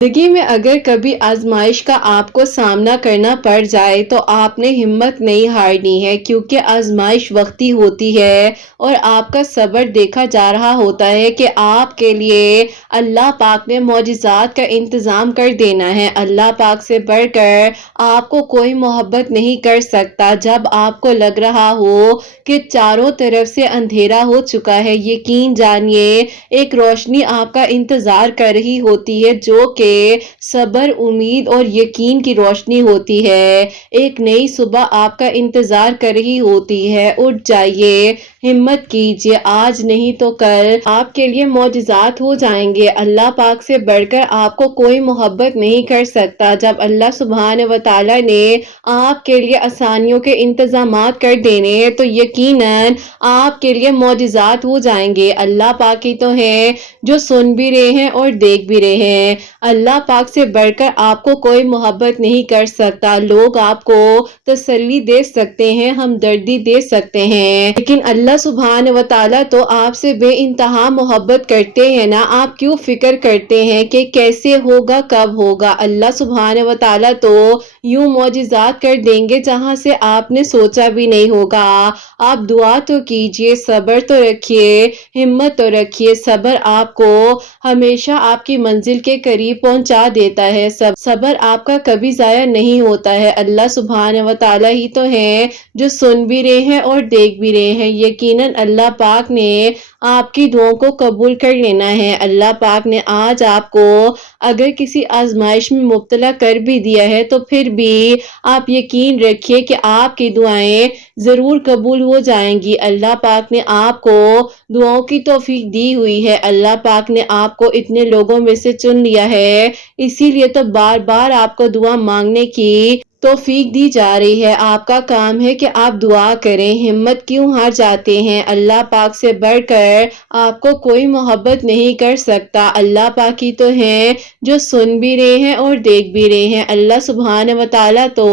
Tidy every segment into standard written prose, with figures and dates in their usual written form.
زندگی میں اگر کبھی آزمائش کا آپ کو سامنا کرنا پڑ جائے تو آپ نے ہمت نہیں ہارنی ہے، کیونکہ آزمائش وقتی ہوتی ہے اور آپ کا صبر دیکھا جا رہا ہوتا ہے کہ آپ کے لیے اللہ پاک نے معجزات کا انتظام کر دینا ہے۔ اللہ پاک سے بڑھ کر آپ کو کوئی محبت نہیں کر سکتا۔ جب آپ کو لگ رہا ہو کہ چاروں طرف سے اندھیرا ہو چکا ہے، یقین جانیے ایک روشنی آپ کا انتظار کر رہی ہوتی ہے، جو کہ صبر، امید اور یقین کی روشنی ہوتی ہے۔ ایک نئی صبح آپ کا انتظار کر رہی ہوتی ہے۔ اٹھ جائیے، ہمت کیجیے، آج نہیں تو کل آپ کے لیے معجزات ہو جائیں گے۔ اللہ پاک سے بڑھ کر آپ کو کوئی محبت نہیں کر سکتا۔ جب اللہ سبحانہ و تعالی نے آپ کے لیے آسانیوں کے انتظامات کر دینے ہیں تو یقیناً آپ کے لیے معجزات ہو جائیں گے۔ اللہ پاک ہی تو ہے جو سن بھی رہے ہیں اور دیکھ بھی رہے ہیں۔ اللہ پاک سے بڑھ کر آپ کو کوئی محبت نہیں کر سکتا۔ لوگ آپ کو تسلی دے سکتے ہیں، ہمدردی دے سکتے ہیں، لیکن اللہ سبحانہ و تعالیٰ تو آپ سے بے انتہا محبت کرتے ہیں نا۔ آپ کیوں فکر کرتے ہیں کہ کیسے ہوگا، کب ہوگا؟ اللہ سبحانہ و تعالیٰ تو یوں معجزات کر دیں گے جہاں سے آپ نے سوچا بھی نہیں ہوگا۔ آپ دعا تو کیجئے، صبر تو رکھیے، ہمت تو رکھیے۔ صبر آپ کو ہمیشہ آپ کی منزل کے قریب پہنچا دیتا ہے۔ صبر آپ کا کبھی ضائع نہیں ہوتا ہے۔ اللہ سبحانہ و تعالیٰ ہی تو ہے جو سن بھی رہے ہیں اور دیکھ بھی رہے ہیں۔ یقیناً اللہ پاک نے آپ کی دعاؤں کو قبول کر لینا ہے۔ اللہ پاک نے آج آپ کو اگر کسی آزمائش میں مبتلا کر بھی دیا ہے تو پھر بھی آپ یقین رکھیے کہ آپ کی دعائیں ضرور قبول ہو جائیں گی۔ اللہ پاک نے آپ کو دعاؤں کی توفیق دی ہوئی ہے۔ اللہ پاک نے آپ کو اتنے لوگوں میں سے چن لیا ہے، اسی لیے تو بار بار آپ کو دعا مانگنے کی توفیق دی جا رہی ہے۔ آپ کا کام ہے کہ آپ دعا کریں۔ ہمت کیوں ہار جاتے ہیں؟ اللہ پاک سے بڑھ کر آپ کو کوئی محبت نہیں کر سکتا۔ اللہ پاک ہی تو ہے جو سن بھی رہے ہیں اور دیکھ بھی رہے ہیں۔ اللہ سبحانہ و تعالیٰ تو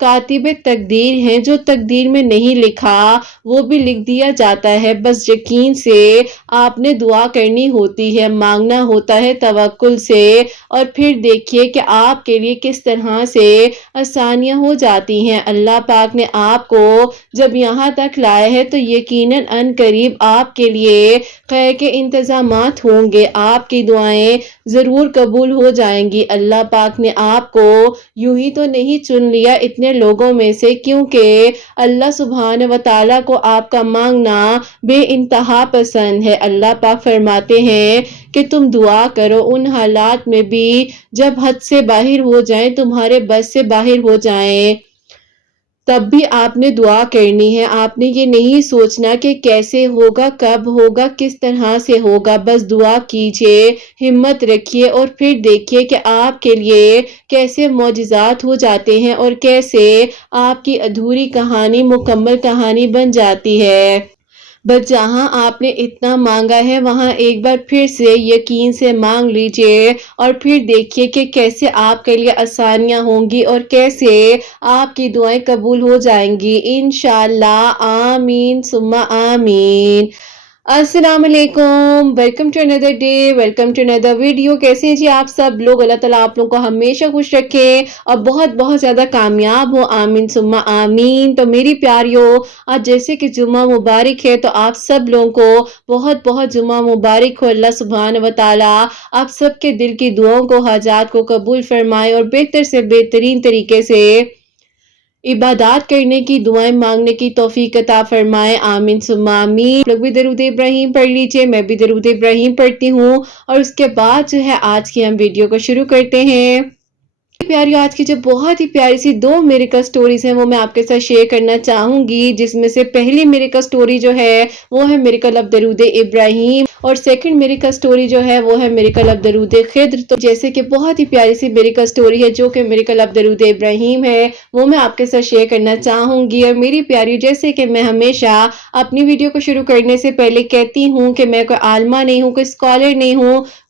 کاتب تقدیر ہیں، جو تقدیر میں نہیں لکھا وہ بھی لکھ دیا جاتا ہے۔ بس یقین سے آپ نے دعا کرنی ہوتی ہے، مانگنا ہوتا ہے توکل سے، اور پھر دیکھیے کہ آپ کے لیے کس طرح سے آسانیاں ہو جاتی ہیں۔ اللہ پاک نے آپ کو جب یہاں تک لائے ہیں تو یقیناً ان قریب آپ کے لیے خیر کے انتظامات ہوں گے۔ آپ کی دعائیں ضرور قبول ہو جائیں گی۔ اللہ پاک نے آپ کو یوں ہی تو نہیں چن لیا اتنے لوگوں میں سے، کیونکہ اللہ سبحانہ و تعالیٰ کو آپ کا مانگنا بے انتہا پسند ہے۔ اللہ پاک فرماتے ہیں کہ تم دعا کرو ان حالات میں بھی جب حد سے باہر ہو جائیں، تمہارے بس سے باہر ہو جائیں، تب بھی آپ نے دعا کرنی ہے۔ آپ نے یہ نہیں سوچنا کہ کیسے ہوگا، کب ہوگا، کس طرح سے ہوگا۔ بس دعا کیجئے، ہمت رکھیے، اور پھر دیکھیے کہ آپ کے لیے کیسے معجزات ہو جاتے ہیں اور کیسے آپ کی ادھوری کہانی مکمل کہانی بن جاتی ہے۔ بس جہاں آپ نے اتنا مانگا ہے وہاں ایک بار پھر سے یقین سے مانگ لیجئے، اور پھر دیکھیے کہ کیسے آپ کے لیے آسانیاں ہوں گی اور کیسے آپ کی دعائیں قبول ہو جائیں گی انشاءاللہ۔ آمین ثم آمین۔ السلام علیکم، ویلکم ٹو اندر ڈے، ویلکم ٹو اندر ویڈیو۔ کیسے ہیں جی آپ سب لوگ؟ اللہ تعالیٰ آپ لوگوں کو ہمیشہ خوش رکھے اور بہت بہت زیادہ کامیاب ہو، آمین ثم آمین۔ تو میری پیاریو، آج جیسے کہ جمعہ مبارک ہے تو آپ سب لوگوں کو بہت بہت جمعہ مبارک ہو۔ اللہ سبحانہ و تعالیٰ آپ سب کے دل کی دعاؤں کو، حاجات کو قبول فرمائے اور بہتر سے بہترین طریقے سے عبادات کرنے کی، دعائیں مانگنے کی توفیق عطا فرمائے، آمین ثم آمین۔ لوگ بھی درود ابراہیم پڑھ لیجئے، میں بھی درود ابراہیم پڑھتی ہوں، اور اس کے بعد جو ہے آج کی ہم ویڈیو کو شروع کرتے ہیں۔ پیاری، آج کی جو بہت ہی پیاری سی دو میریکل سٹوریز ہیں وہ میں آپ کے ساتھ شیئر کرنا چاہوں گی، جس میں سے پہلی میریکل سٹوری جو ہے وہ ہے میریکل آف درود ابراہیم، اور سیکنڈ میریکل سٹوری جو ہے وہ ہے میریکل آف درود خضر۔ تو جیسے کہ بہت ہی پیاری سی میریکل سٹوری ہے جو کہ میریکل آف درود ابراہیم ہے، وہ میں آپ کے ساتھ شیئر کرنا چاہوں گی۔ اور میری پیاری، جیسے کہ میں ہمیشہ اپنی ویڈیو کو شروع کرنے سے پہلے کہتی ہوں کہ میں کوئی عالمہ نہیں ہوں، کوئی اسکالر نہیں ہوں،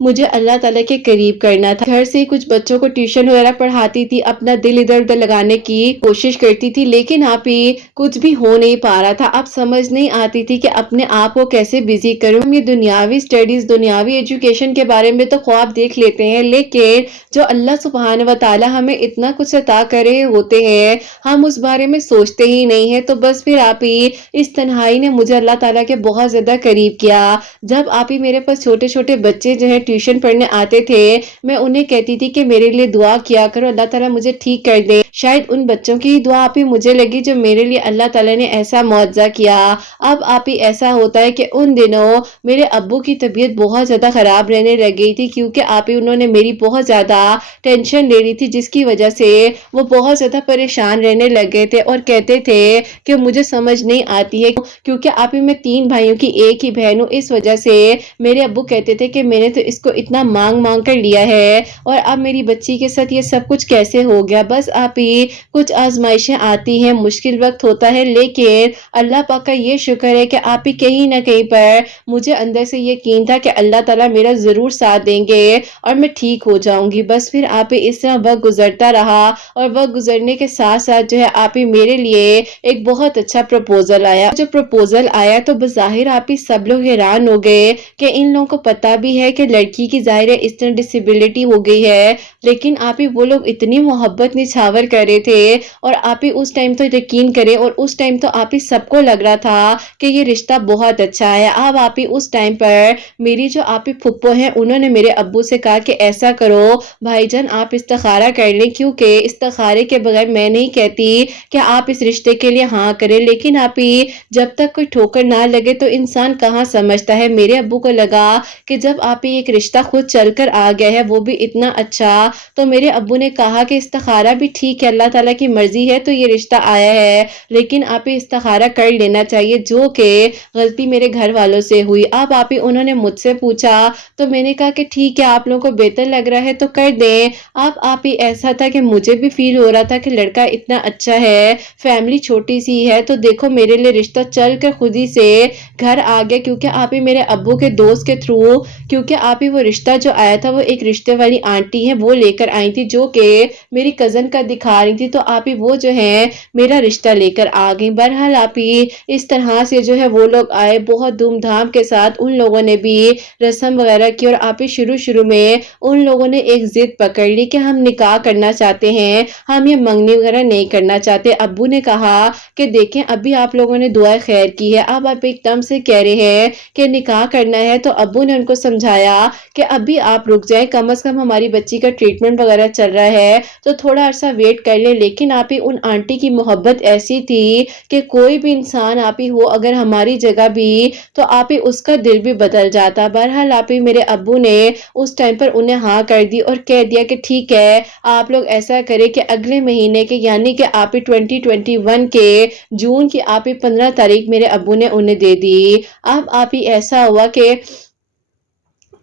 مجھے اللہ تعالیٰ کے قریب کرنا تھا۔ گھر سے کچھ بچوں کو ٹیوشن وغیرہ پڑھاتی تھی، اپنا دل ادھر ادھر لگانے کی کوشش کرتی تھی، لیکن آپ ہی کچھ بھی ہو نہیں پا رہا تھا۔ اب سمجھ نہیں آتی تھی کہ اپنے آپ کو کیسے بزی کروں۔ ہم یہ دنیاوی سٹڈیز، دنیاوی ایجوکیشن کے بارے میں تو خواب دیکھ لیتے ہیں، لیکن جو اللہ سبحانہ و تعالیٰ ہمیں اتنا کچھ عطا کرے ہوتے ہیں، ہم اس بارے میں سوچتے ہی نہیں ہیں۔ تو بس پھر آپ ہی اس تنہائی نے مجھے اللہ تعالیٰ کے بہت زیادہ قریب کیا۔ جب آپ ہی میرے پاس چھوٹے چھوٹے بچے جو ہے ٹیوشن پڑھنے آتے تھے، میں انہیں کہتی تھی کہ میرے لیے دعا کیا کرو، اللہ تعالیٰ مجھے ٹھیک کر دے۔ شاید ان بچوں کی دعا آپ ہی مجھے لگی جو میرے لیے اللہ تعالیٰ نے ایسا معجزہ کیا۔ اب آپ ہی ایسا ہوتا ہے کہ ان دنوں میرے ابو کی طبیعت بہت زیادہ خراب رہنے لگ گئی تھی، کیونکہ آپ ہی انہوں نے میری بہت زیادہ ٹینشن لے لی تھی، جس کی وجہ سے وہ بہت زیادہ پریشان رہنے لگ گئے تھے اور کہتے تھے کہ مجھے سمجھ نہیں آتی ہے، کیونکہ آپ ہی میں 3 بھائیوں کی ایک ہی بہن ہوں۔ اس وجہ سے میرے ابو کہتے تھے کہ میں نے تو اس کو اتنا مانگ مانگ کر لیا ہے اور اب میری بچی کے ساتھ یہ سب کچھ کیسے ہو گیا۔ بس آپ ہی کچھ آزمائشیں آتی ہیں، مشکل وقت ہوتا ہے، لیکن اللہ پاک کا یہ شکر ہے کہ آپ ہی کہیں نہ کہیں پر مجھے اندر سے یقین تھا کہ اللہ تعالیٰ میرا ضرور ساتھ دیں گے اور میں ٹھیک ہو جاؤں گی۔ بس پھر آپ ہی اس طرح وقت گزرتا رہا اور وقت گزرنے کے ساتھ ساتھ جو ہے آپ ہی میرے لیے ایک بہت اچھا پروپوزل آیا۔ جو پروپوزل آیا تو بظاہر آپ ہی سب لوگ حیران ہو گئے کہ ان لوگوں کو پتا بھی ہے کہ لڑکی کی ظاہر ہے اس طرح ڈسیبلٹی ہو گئی ہے، لیکن آپ ہی وہ لوگ اتنی محبت نچھاور کر رہے تھے اور آپ ہی اس ٹائم تو یقین کرے، اور اس ٹائم تو آپ ہی سب کو لگ رہا تھا کہ یہ رشتہ بہت اچھا ہے۔ اب آپ ہی اس ٹائم پر میری جو آپ ہی پھپھو ہیں انہوں نے میرے ابو سے کہا کہ ایسا کرو بھائی جان، آپ استخارہ کر لیں، کیونکہ استخارے کے بغیر میں نہیں کہتی کہ آپ اس رشتے کے لیے ہاں کریں، لیکن آپ ہی جب تک کوئی ٹھوکر نہ لگے تو انسان کہاں سمجھتا ہے۔ میرے ابو کو لگا کہ جب آپ ہی ایک رشتہ خود چل کر آ گیا ہے وہ بھی اتنا اچھا، تو میرے ابو نے کہا کہ استخارہ بھی ٹھیک ہے، اللہ تعالیٰ کی مرضی ہے تو یہ رشتہ آیا ہے، لیکن آپ ہی استخارہ کر لینا چاہیے، جو کہ غلطی میرے گھر والوں سے ہوئی۔ اب آپ ہی انہوں نے مجھ سے پوچھا تو میں نے کہا کہ ٹھیک ہے، آپ لوگوں کو بہتر لگ رہا ہے تو کر دیں۔ اب آپ ہی ایسا تھا کہ مجھے بھی فیل ہو رہا تھا کہ لڑکا اتنا اچھا ہے، فیملی چھوٹی سی ہے، تو دیکھو میرے لیے رشتہ چل کر خود ہی سے گھر آ گیا، کیونکہ آپ ہی میرے ابو کے دوست کے تھرو، کیونکہ آپ ہی وہ رشتہ جو آیا تھا وہ ایک رشتے والی آنٹی ہیں وہ لے کر آئی تھی، جو کہ میری کزن کا دکھا رہی تھی، تو آپ ہی وہ جو ہے میرا رشتہ لے کر آ گئی۔ بہرحال آپ ہی اس طرح سے جو ہے وہ لوگ آئے، بہت دھوم دھام کے ساتھ ان لوگوں نے بھی رسم وغیرہ کی، اور آپ ہی شروع میں ان لوگوں نے ایک ضد پکڑ لی کہ ہم نکاح کرنا چاہتے ہیں، ہم یہ منگنی وغیرہ نہیں کرنا چاہتے۔ ابو نے کہا کہ دیکھیں ابھی آپ لوگوں نے دعا خیر کی ہے، اب آپ ایک دم سے کہہ رہے ہیں کہ نکاح کرنا ہے، تو ابو نے ان کو سمجھایا کہ ابھی آپ رک جائیں، کم از کم ہماری بچی کا ٹریٹمنٹ وغیرہ چل رہا ہے تو تھوڑا عرصہ ویٹ کر لیں۔ لیکن آپ ہی ان آنٹی کی محبت ایسی تھی کہ کوئی بھی انسان آپ ہی ہو اگر ہماری جگہ بھی تو آپ ہی اس کا دل بھی بدل جاتا۔ بہرحال آپ ہی میرے ابو نے اس ٹائم پر انہیں ہاں کر دی اور کہہ دیا کہ ٹھیک ہے، آپ لوگ ایسا کریں کہ اگلے مہینے کے یعنی کہ آپ ہی 2021 کے جون کی آپ ہی 15 تاریخ میرے ابو نے انہیں دے دی۔ اب آپ ہی ایسا ہوا کہ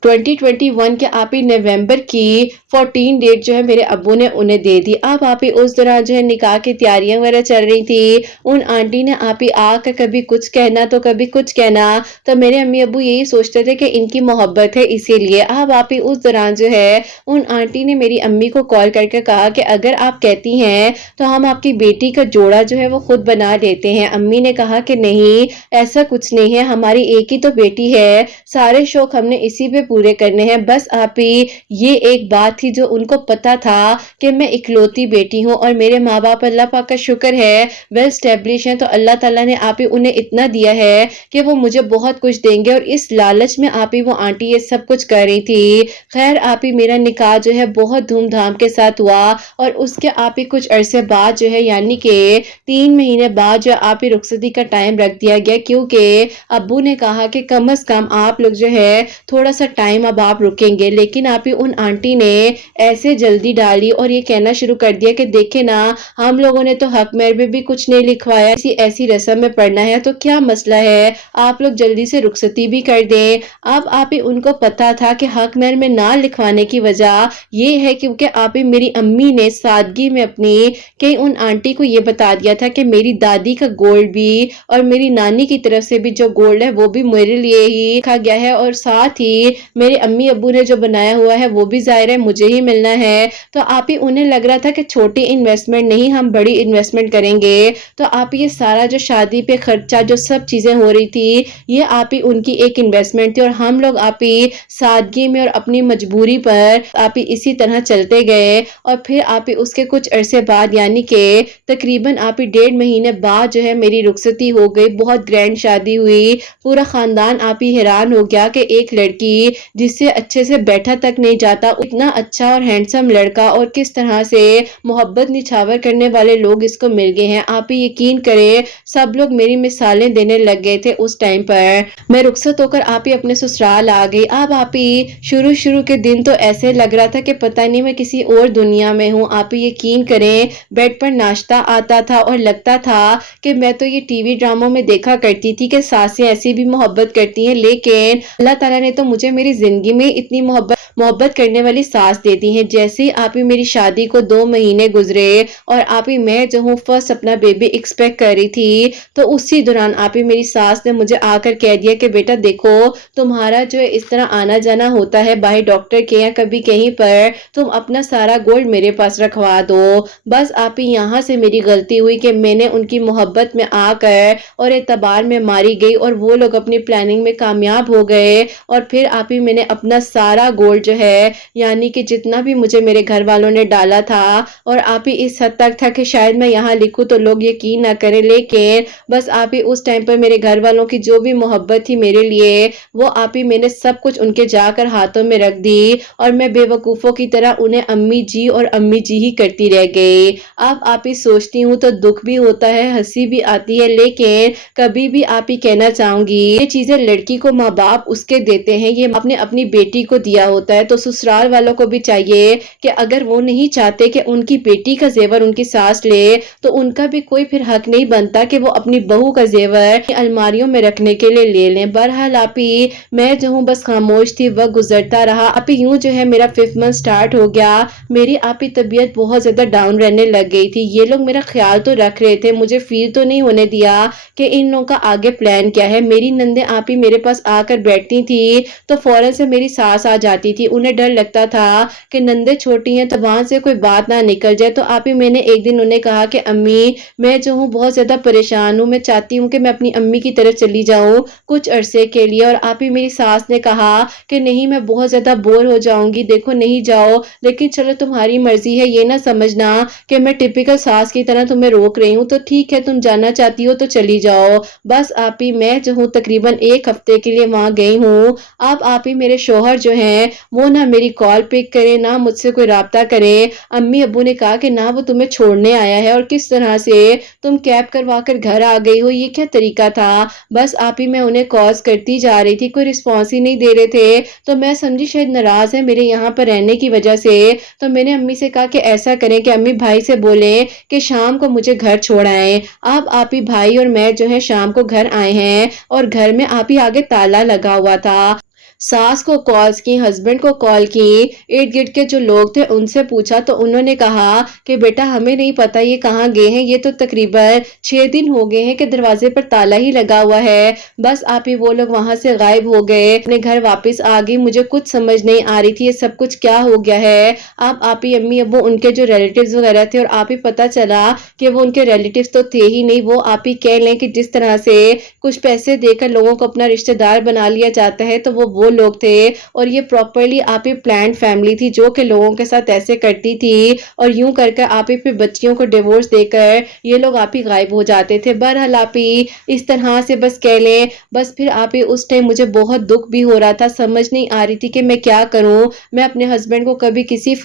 2021 کے آپ ہی نومبر کی 14 ڈیٹ جو ہے میرے ابو نے انہیں دے دی۔ اب آپ ہی اس دوران جو ہے نکاح کی تیاریاں وغیرہ چل رہی تھی، ان آنٹی نے آپ ہی آ کر کبھی کچھ کہنا تو کبھی کچھ کہنا، تو میرے امی ابو یہی سوچتے تھے کہ ان کی محبت ہے اسی لیے۔ اب آپ ہی اس دوران جو ہے ان آنٹی نے میری امی کو کال کر کے کہا کہ اگر آپ کہتی ہیں تو ہم آپ کی بیٹی کا جوڑا جو ہے وہ خود بنا دیتے ہیں۔ امی نے کہا کہ نہیں، ایسا کچھ نہیں ہے، ہماری ایک ہی تو بیٹی ہے، سارے شوق ہم نے اسی پہ پورے کرنے ہیں۔ بس آپ ہی یہ ایک بات تھی جو ان کو پتا تھا کہ میں اکلوتی بیٹی ہوں اور میرے ماں باپ اللہ پاک کا شکر ہے ویل اسٹیبلش ہیں، تو اللہ تعالیٰ نے آپ ہی انہیں اتنا دیا ہے کہ وہ مجھے بہت کچھ دیں گے، اور اس لالچ میں آپ ہی وہ آنٹی یہ سب کچھ کر رہی تھی۔ خیر آپ ہی میرا نکاح جو ہے بہت دھوم دھام کے ساتھ ہوا، اور اس کے آپ ہی کچھ عرصے بعد جو ہے یعنی کہ 3 مہینے بعد جو آپ ہی رخصتی کا ٹائم رکھ دیا گیا، کیونکہ ابو نے کہا کہ کم از کم آپ لوگ جو ہے تھوڑا سا ٹائم اب آپ رکیں گے۔ لیکن آپ ہی ان آنٹی نے ایسے جلدی ڈالی اور یہ کہنا شروع کر دیا کہ دیکھیں نا، ہم لوگوں نے تو حق مہر میں بھی کچھ نہیں لکھوایا، کسی ایسی رسم میں پڑھنا ہے تو کیا مسئلہ ہے، آپ لوگ جلدی سے رخصتی بھی کر دیں۔ اب آپ ہی ان کو پتا تھا کہ حق مہر میں نہ لکھوانے کی وجہ یہ ہے کیونکہ آپ ہی میری امی نے سادگی میں اپنی کہ ان آنٹی کو یہ بتا دیا تھا کہ میری دادی کا گولڈ بھی اور میری نانی کی طرف سے بھی جو گولڈ ہے وہ بھی میرے لیے ہی رکھا گیا ہے، اور ساتھ ہی میرے امی ابو نے جو بنایا ہوا ہے وہ بھی ظاہر ہے مجھے ہی ملنا ہے، تو آپ ہی انہیں لگ رہا تھا کہ چھوٹی انویسٹمنٹ نہیں ہم بڑی انویسٹمنٹ کریں گے، تو آپ یہ سارا جو شادی پہ خرچہ جو سب چیزیں ہو رہی تھی یہ آپ ہی ان کی ایک انویسٹمنٹ تھی، اور ہم لوگ آپ ہی سادگی میں اور اپنی مجبوری پر آپ ہی اسی طرح چلتے گئے، اور پھر آپ ہی اس کے کچھ عرصے بعد یعنی کہ تقریباً آپ ہی 1.5 مہینے بعد جو ہے میری رخصتی ہو گئی، بہت گرینڈ شادی ہوئی، پورا خاندان آپ ہی حیران ہو گیا کہ ایک لڑکی جس سے اچھے سے بیٹھا تک نہیں جاتا، اتنا اچھا اور ہینڈسم لڑکا اور کس طرح سے محبت نچھاور کرنے والے لوگ اس کو مل گئے ہیں۔ آپ ہی یقین کریں سب لوگ میری مثالیں دینے لگ گئے تھے اس ٹائم پر۔ میں رخصت ہو کر آپ ہی اپنے سسرال آ گئی۔ اب آپ ہی شروع کے دن تو ایسے لگ رہا تھا کہ پتہ نہیں میں کسی اور دنیا میں ہوں۔ آپ ہی یقین کریں بیڈ پر ناشتہ آتا تھا اور لگتا تھا کہ میں تو یہ ٹی وی ڈراموں میں دیکھا کرتی تھی کہ ساسیں ایسی بھی محبت کرتی ہیں، لیکن اللہ تعالیٰ نے تو مجھے میری زندگی میں اتنی محبت کرنے والی ساس دے دی ہیں۔ جیسے ہی آپ ہی میری شادی کو 2 مہینے گزرے اور آپ ہی میں جو ہوں فرسٹ اپنا بیبی ایکسپیکٹ کر رہی تھی، تو اسی دوران آپ ہی میری ساس نے مجھے آ کر کہہ دیا کہ بیٹا دیکھو تمہارا جو اس طرح آنا جانا ہوتا ہے باہر ڈاکٹر کے یا کبھی کہیں پر، تم اپنا سارا گولڈ میرے پاس رکھوا دو۔ بس آپ ہی یہاں سے میری غلطی ہوئی کہ میں نے ان کی محبت میں آ کر اور اعتبار میں ماری گئی، اور وہ لوگ اپنی پلاننگ میں کامیاب ہو گئے، اور پھر آپ ہی میں نے اپنا سارا گولڈ جو ہے یعنی کہ جتنا بھی مجھے میرے گھر والوں نے ڈالا تھا، اور آپ ہی اس حد تک تھا کہ شاید میں یہاں لکھوں تو لوگ یقین نہ کریں، لیکن بس آپ ہی اس ٹائم پر میرے گھر والوں کی جو بھی محبت تھی میرے لیے وہ آپ ہی میں نے سب کچھ ان کے جا کر ہاتھوں میں رکھ دی، اور میں بے وقوفوں کی طرح انہیں امی جی اور امی جی ہی کرتی رہ گئی۔ اب آپ ہی سوچتی ہوں تو دکھ بھی ہوتا ہے، ہنسی بھی آتی ہے، لیکن کبھی بھی آپ ہی کہنا چاہوں گی یہ چیزیں لڑکی کو ماں باپ اس کے دیتے ہیں، یہ آپ نے اپنی بیٹی کو دیا ہوتا ہے، تو سسرال والوں کو بھی چاہیے کہ اگر وہ نہیں چاہتے کہ ان کی بیٹی کا زیور ان کی ساس لے تو ان کا بھی کوئی پھر حق نہیں بنتا کہ وہ اپنی بہو کا زیور الماریوں میں رکھنے کے لیے لے لیں۔ بہرحال آپ ہی میں جو ہوں بس خاموش تھی، وقت گزرتا رہا، آپ ہی یوں جو ہے میرا 5th منتھ سٹارٹ ہو گیا، میری آپ ہی طبیعت بہت زیادہ ڈاؤن رہنے لگ گئی تھی۔ یہ لوگ میرا خیال تو رکھ رہے تھے، مجھے فیل تو نہیں ہونے دیا کہ ان لوگوں کا آگے پلان کیا ہے۔ میری نندیں آپ ہی میرے پاس آ کر بیٹھتی تھی تو فوراً سے میری ساس آ جاتی تھی، انہیں ڈر لگتا تھا کہ نندیں چھوٹی ہیں تو وہاں سے کوئی بات نہ نکل جائے، تو آپ ہی میں نے ایک دن انہیں کہا کہ امی میں جو ہوں بہت زیادہ پریشان ہوں، میں چاہتی ہوں کہ میں اپنی امی کی طرف چلی جاؤں کچھ عرصے کے لیے، اور آپ ہی میری ساس نے کہا کہ نہیں میں بہت زیادہ بور ہو جاؤں گی، دیکھو نہیں جاؤ لیکن چلو تمہاری مرضی ہے، یہ نہ سمجھنا کہ میں ٹپیکل ساس کی طرح تمہیں روک رہی ہوں، تو ٹھیک ہے تم جانا چاہتی ہو تو چلی جاؤ۔ بس آپ ہی میں جو ہوں تقریباً 1 ہفتے کے لیے وہاں گئی ہوں۔ اب آپ ہی میرے شوہر جو ہیں وہ نہ میری کال پک کرے نہ مجھ سے کوئی رابطہ کرے، امی ابو نے کہا کہ نہ وہ تمہیں چھوڑنے آیا ہے اور کس طرح سے تم کیب کروا کر گھر آ گئی ہو، یہ کیا طریقہ تھا۔ بس آپ ہی میں انہیں کالز کرتی جا رہی تھی، کوئی رسپانس ہی نہیں دے رہے تھے، تو میں سمجھی شاید ناراض ہے میرے یہاں پر رہنے کی وجہ سے، تو میں نے امی سے کہا کہ ایسا کریں کہ امی بھائی سے بولیں کہ شام کو مجھے گھر چھوڑ آئیں۔ اب آپ ہی بھائی اور میں جو ہے شام کو گھر آئے ہیں، اور گھر میں آپ ہی آگے تالا لگا ہوا تھا۔ ساس کو کالز کی، ہسبینڈ کو کال کی، ارد گرد کے جو لوگ تھے ان سے پوچھا تو انہوں نے کہا کہ بیٹا ہمیں نہیں پتا یہ کہاں گئے ہیں، یہ تو تقریباً 6 دن ہو گئے ہیں کہ دروازے پر تالا ہی لگا ہوا ہے۔ بس آپ ہی وہ لوگ وہاں سے غائب ہو گئے، اپنے گھر واپس آ گئی، مجھے کچھ سمجھ نہیں آ رہی تھی یہ سب کچھ کیا ہو گیا ہے۔ اب آپ ہی امی ابو ان کے جو ریلیٹیوز وغیرہ تھے، اور آپ ہی پتا چلا کہ وہ ان کے ریلیٹیوز تو تھے ہی نہیں، وہ آپ ہی کہہ لیں کہ جس طرح سے کچھ پیسے دے کر لوگوں کو اپنا رشتہ دار بنا لیا جاتا ہے تو وہ لوگ تھے، اور یہ پراپرلی آپ ہی پلانڈ فیملی تھی جو کہ لوگوں کے ساتھ ایسے کرتی تھی، اور یوں کر کے آپ ہی پھر بچیوں کو ڈیورس دے کر یہ لوگ آپ ہی غائب ہو جاتے تھے۔ بہرحال آپ ہی اس طرح سے بس کہہ لیں، بس پھر آپ ہی اس ٹائم مجھے بہت دکھ بھی ہو رہا تھا، سمجھ نہیں آ رہی تھی کہ میں کیا کروں۔ میں اپنے ہسبینڈ کو کبھی کسی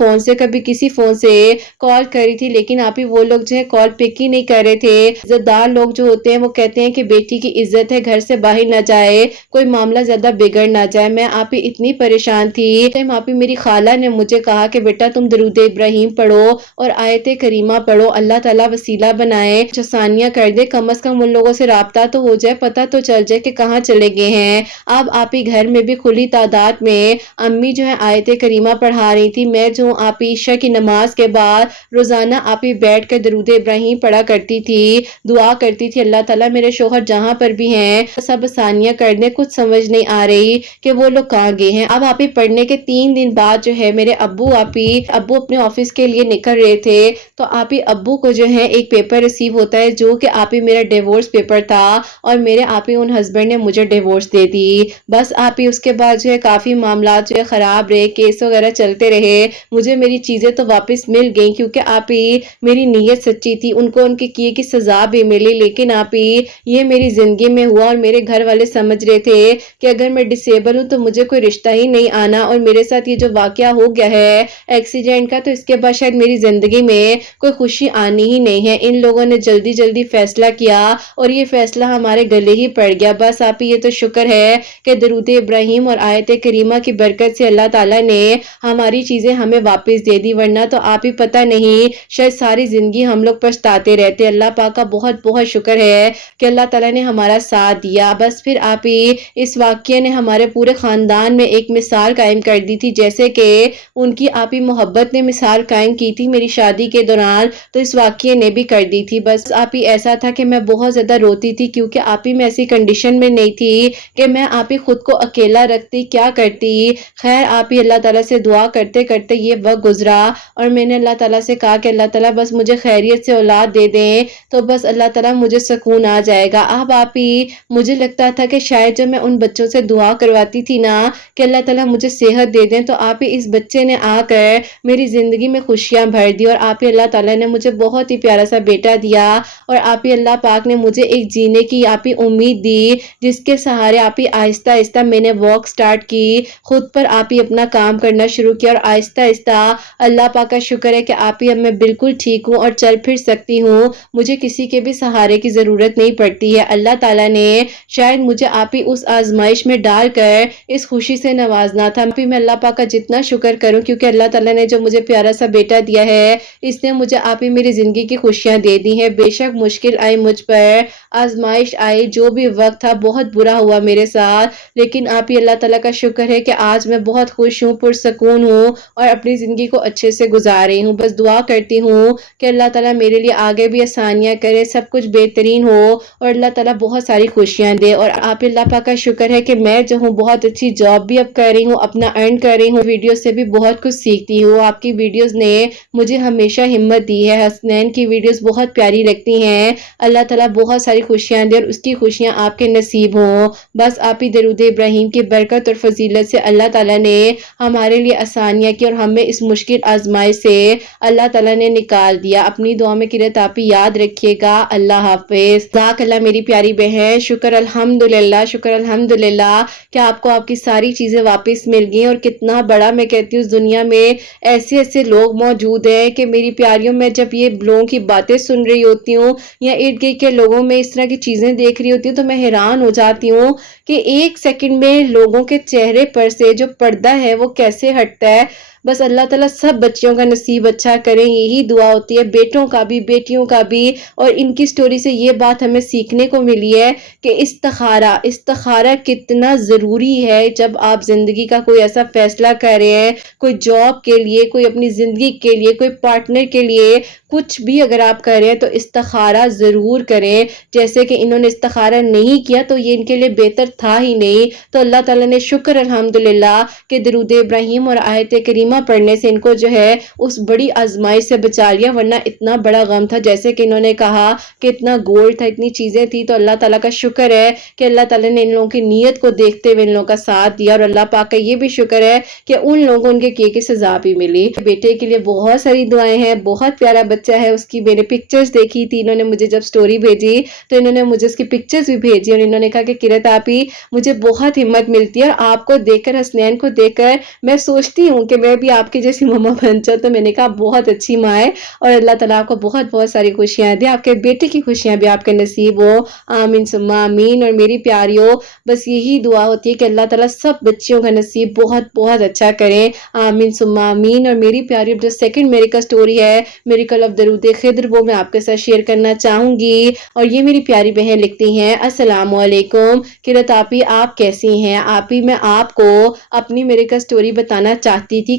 فون سے کال کر رہی تھی، لیکن آپ ہی وہ لوگ جو ہے کال پک ہی نہیں کر رہے تھے۔ عزت دار لوگ جو ہوتے ہیں وہ کہتے ہیں کہ بیٹی کی عزت ہے، گھر سے باہر نہ جائے، کوئی معاملہ زیادہ بگڑ نہ جائے۔ میں آپ ہی اتنی پریشان تھی، آپ ہی میری خالہ نے مجھے کہا کہ بیٹا تم درود ابراہیم پڑھو اور آیت کریمہ پڑھو، اللہ تعالیٰ وسیلہ بنائے، آسانیاں کر دے، کم از کم ان لوگوں سے رابطہ تو ہو جائے، پتہ تو چل جائے کہ کہاں چلے گئے ہیں۔ اب آپ ہی گھر میں بھی کھلی تعداد میں امی جو ہے آیت کریمہ پڑھا رہی تھی، میں جو آپ ہی عشاء کی نماز کے بعد روزانہ آپ ہی بیٹھ کر درود ابراہیم پڑھا کرتی تھی، دعا کرتی تھی اللہ تعالیٰ میرے شوہر جہاں پر بھی ہیں سب آسانیاں کر دیں۔ کچھ سمجھ نہیں آ رہی کہ وہ وہ لوگ کہاں گئے ہیں۔ اب آپی پڑھنے کے 3 دن بعد جو ہے میرے ابو اپنے آفس کے لیے نکل رہے تھے، تو آپی ابو کو جو ہے ایک پیپر ریسیو ہوتا ہے جو کہ آپی میرا ڈیورس پیپر تھا، اور میرے آپی ان ہسبینڈ نے مجھے ڈیورس دے دی۔ بس آپی اس کے بعد جو ہے کافی معاملات جو ہے خراب رہے، کیس وغیرہ چلتے رہے، مجھے میری چیزیں تو واپس مل گئیں کیونکہ آپی میری نیت سچی تھی، ان کو ان کے کیے کی سزا بھی ملی، لیکن آپی یہ میری زندگی میں ہوا اور میرے گھر والے سمجھ رہے تھے کہ اگر میں ڈسیبل ہوں تو مجھے کوئی رشتہ ہی نہیں آنا، اور میرے ساتھ یہ جو واقعہ ہو گیا ہے ایکسیڈنٹ کا، تو اس کے بعد شاید میری زندگی میں کوئی خوشی آنی ہی نہیں ہے۔ ان لوگوں نے جلدی جلدی فیصلہ کیا اور یہ فیصلہ ہمارے گلے ہی پڑ گیا۔ بس آپی یہ تو شکر ہے کہ درود ابراہیم اور آیت کریمہ کی برکت سے اللہ تعالیٰ نے ہماری چیزیں ہمیں واپس دے دی، ورنہ تو آپ ہی پتہ نہیں شاید ساری زندگی ہم لوگ پچھتاتے رہتے۔ اللہ پاک کا بہت بہت شکر ہے کہ اللہ تعالیٰ نے ہمارا ساتھ دیا۔ بس پھر آپ ہی اس واقعے نے ہمارے پورے خاندان میں ایک مثال قائم کر دی تھی، جیسے کہ ان کی آپ ہی محبت نے مثال قائم کی تھی میری شادی کے دوران، تو اس واقعے نے بھی کر دی تھی۔ بس آپ ہی ایسا تھا کہ میں بہت زیادہ روتی تھی کیونکہ آپ ہی میں ایسی کنڈیشن میں نہیں تھی کہ میں آپ ہی خود کو اکیلا رکھتی، کیا کرتی۔ خیر آپ ہی اللہ تعالیٰ سے دعا کرتے کرتے یہ وقت گزرا، اور میں نے اللہ تعالیٰ سے کہا کہ اللہ تعالیٰ بس مجھے خیریت سے اولاد دے دیں تو بس اللہ تعالیٰ مجھے سکون آ جائے گا۔ اب آپ ہی مجھے لگتا تھا کہ شاید جب میں ان بچوں سے دعا کرواتی تھی نا کہ اللہ تعالیٰ مجھے صحت دے دیں، تو آپ ہی اس بچے نے آ کر میری زندگی میں خوشیاں بھر دی، اور آپ ہی اللہ تعالیٰ نے مجھے بہت ہی پیارا سا بیٹا دیا، اور آپ ہی اللہ پاک نے مجھے ایک جینے کی آپ ہی امید دی، جس کے سہارے آپ ہی آہستہ آہستہ میں نے واک سٹارٹ کی، خود پر آپ ہی اپنا کام کرنا شروع کیا، اور آہستہ آہستہ اللہ پاک کا شکر ہے کہ آپ ہی اب میں بالکل ٹھیک ہوں اور چل پھر سکتی ہوں، مجھے کسی کے بھی سہارے کی ضرورت نہیں پڑتی ہے۔ اللہ تعالیٰ نے شاید مجھے آپ ہی اس آزمائش میں ڈال کر اس خوشی سے نوازنا تھا۔ آپ ہی میں اللہ پاک کا جتنا شکر کروں، کیونکہ اللہ تعالیٰ نے جو مجھے پیارا سا بیٹا دیا ہے، اس نے مجھے آپ ہی میری زندگی کی خوشیاں دے دی ہیں۔ بے شک مشکل آئی مجھ پر، آزمائش آئی، جو بھی وقت تھا بہت برا ہوا میرے ساتھ، لیکن آپ ہی اللہ تعالیٰ کا شکر ہے کہ آج میں بہت خوش ہوں، پرسکون ہوں، اور اپنی زندگی کو اچھے سے گزار رہی ہوں۔ بس دعا کرتی ہوں کہ اللہ تعالیٰ میرے لیے آگے بھی آسانیاں کرے، سب کچھ بہترین ہو، اور اللہ تعالیٰ بہت ساری خوشیاں دے۔ اور آپ اللہ پاک کا شکر ہے کہ میں جو ہوں بہت اچھی جاب بھی اب کر رہی ہوں، اپنا ارن کر رہی ہوں، ویڈیو سے بھی بہت کچھ سیکھتی ہوں۔ آپ کی ویڈیوز نے مجھے ہمیشہ ہمت دی ہے، حسنین کی ویڈیوز بہت پیاری لگتی ہیں۔ اللہ تعالیٰ بہت ساری خوشیاں دے اور اس کی خوشیاں آپ کے نصیب ہوں۔ بس آپ ہی درود ابراہیم کی برکت اور فضیلت سے اللہ تعالیٰ نے ہمارے لیے آسانیاں کی، اور ہمیں اس مشکل آزمائش سے اللہ تعالیٰ نے نکال دیا۔ اپنی دعا میں کرت آپ ہی یاد رکھیے گا۔ اللہ حافظ۔ جزاک اللہ میری پیاری بہن، شکر الحمدللہ، شکر الحمدللہ کہ آپ کو آپ کی ساری چیزیں واپس مل گئی، اور کتنا بڑا میں کہتی ہوں اس دنیا میں ایسے ایسے لوگ موجود ہیں کہ میری پیاریوں میں جب یہ لوگوں کی باتیں سن رہی ہوتی ہوں یا ارد گرد کے لوگوں میں اس طرح کی چیزیں دیکھ رہی ہوتی ہوں تو میں حیران ہو جاتی ہوں کہ ایک سیکنڈ میں لوگوں کے چہرے پر سے جو پردہ ہے وہ کیسے ہٹتا ہے۔ بس اللہ تعالیٰ سب بچیوں کا نصیب اچھا کریں، یہی دعا ہوتی ہے، بیٹوں کا بھی بیٹیوں کا بھی۔ اور ان کی سٹوری سے یہ بات ہمیں سیکھنے کو ملی ہے کہ استخارہ کتنا ضروری ہے جب آپ زندگی کا کوئی ایسا فیصلہ کر رہے ہیں، کوئی جاب کے لیے، کوئی اپنی زندگی کے لیے، کوئی پارٹنر کے لیے، کچھ بھی اگر آپ کر رہے ہیں تو استخارہ ضرور کریں۔ جیسے کہ انہوں نے استخارہ نہیں کیا تو یہ ان کے لیے بہتر تھا ہی نہیں، تو اللہ تعالیٰ نے شکر الحمدللہ کہ درود ابراہیم اور آیت کریمہ پڑھنے سے ان کو جو ہے اس بڑی آزمائش سے بچا لیا، ورنہ اتنا بڑا غم تھا، جیسے کہ انہوں نے کہا کہ اتنا گولڈ تھا، اتنی چیزیں تھی۔ تو اللہ تعالیٰ کا شکر ہے کہ اللہ تعالیٰ نے ان لوگوں کی نیت کو دیکھتے ہوئے ان لوگوں کا ساتھ دیا، اور اللہ پاک کا یہ بھی شکر ہے کہ ان لوگوں کو ان کے کیے کی سزا بھی ملی۔ بیٹے کے لیے بہت ساری دعائیں ہیں، بہت پیارا بچہ ہے، اس کی میں نے پکچرز دیکھی تھی، انہوں نے مجھے جب سٹوری بھیجی تو انہوں نے مجھے اس کی پکچرز بھی بھیجی، اور انہوں نے کہا کہ کرت آپ ہی مجھے بہت ہمت ملتی ہے، اور آپ کو دیکھ کر، حسنین کو دیکھ کر میں سوچتی ہوں کہ میں بھی آپ کی جیسی ماما بن جاؤں۔ تو میں نے کہا بہت اچھی ماں ہے، اور اللہ تعالیٰ آپ کو بہت بہت ساری خوشیاں دے، آپ کے بیٹے کی خوشیاں بھی آپ کے نصیب ہو، آمین ثم آمین۔ اور میری پیاریوں بس یہی دعا ہوتی ہے کہ اللہ تعالیٰ سب بچیوں کا نصیب بہت بہت اچھا کریں، آمین ثم آمین۔ اور میری پیاری جو سیکنڈ میریکل سٹوری ہے، میریکل آف درود خضر، وہ میں آپ کے ساتھ شیئر کرنا چاہوں گی۔ اور یہ میری پیاری بہن لکھتی ہیں، السلام علیکم کرت آپی، آپ کیسی ہیں؟ آپی میں آپ کو اپنی میریکل سٹوری بتانا چاہتی تھی،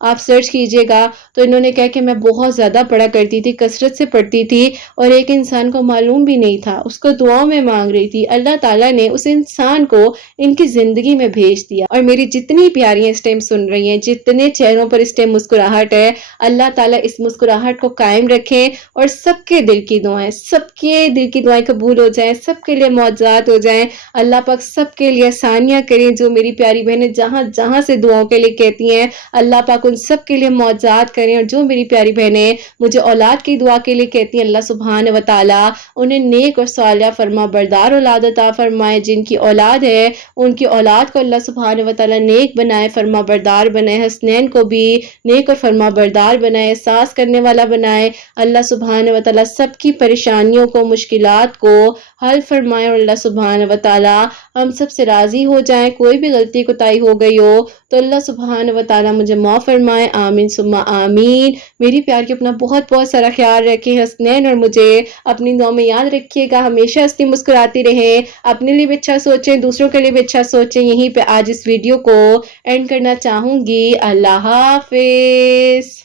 آپ سرچ کیجئے گا۔ تو انہوں نے کہا کہ میں بہت زیادہ پڑھا کرتی تھی، کثرت سے پڑھتی تھی، اور ایک انسان کو معلوم بھی نہیں تھا، اس کو دعاؤں میں مانگ رہی تھی، اللہ تعالیٰ نے اس انسان کو ان کی زندگی میں بھیج دیا۔ اور میری جتنی پیاریاں اس ٹائم سن رہی ہیں، جتنے چہروں پر اس ٹائم مسکراہٹ ہے، اللہ تعالیٰ اس مسکراہٹ کو قائم رکھیں، اور سب کے دل کی دعائیں، سب کے دل کی دعائیں قبول ہو جائیں، سب کے لیے معجزات ہو جائیں، اللہ پاک سب کے لیے آسانیاں کریں۔ جو میری پیاری بہنیں جہاں جہاں سے دعاؤں کے لیے کہتی ہیں، اللہ پاک ان سب کے لیے معجزات کریں، اور جو میری پیاری بہنیں مجھے اولاد کی دعا کے لیے کہتی ہیں، اللہ سبحانہ و تعالیٰ انہیں نیک اور صالحہ فرما بردار اولاد عطا فرمائے۔ جن کی اولاد ہے ان کی اولاد کو اللہ سبحانہ و تعالیٰ نیک بنائے، فرما بردار بنائے، حسنین کو بھی نیک اور فرما بردار بنائے، احساس کرنے والا بنائے۔ اللہ سبحانہ و تعالیٰ سب کی پریشانیوں کو، مشکلات کو حل فرمائے، اور اللہ سبحانہ و تعالیٰ ہم سب سے راضی ہو جائیں۔ کوئی بھی غلطی کوتاہی ہو گئی ہو تو اللہ سبحانہ و تعالیٰ مجھے معاف فرمائے، آمین ثم آمین۔ میری پیار کی اپنا بہت بہت سارا خیال رکھیں، حسنین اور مجھے اپنی دعا میں یاد رکھیے گا، ہمیشہ ہنستی مسکراتی رہیں، اپنے لیے بھی اچھا سوچیں، دوسروں کے لیے بھی اچھا سوچیں۔ یہیں پہ آج اس ویڈیو کو اینڈ کرنا چاہوں گی۔ اللہ حافظ۔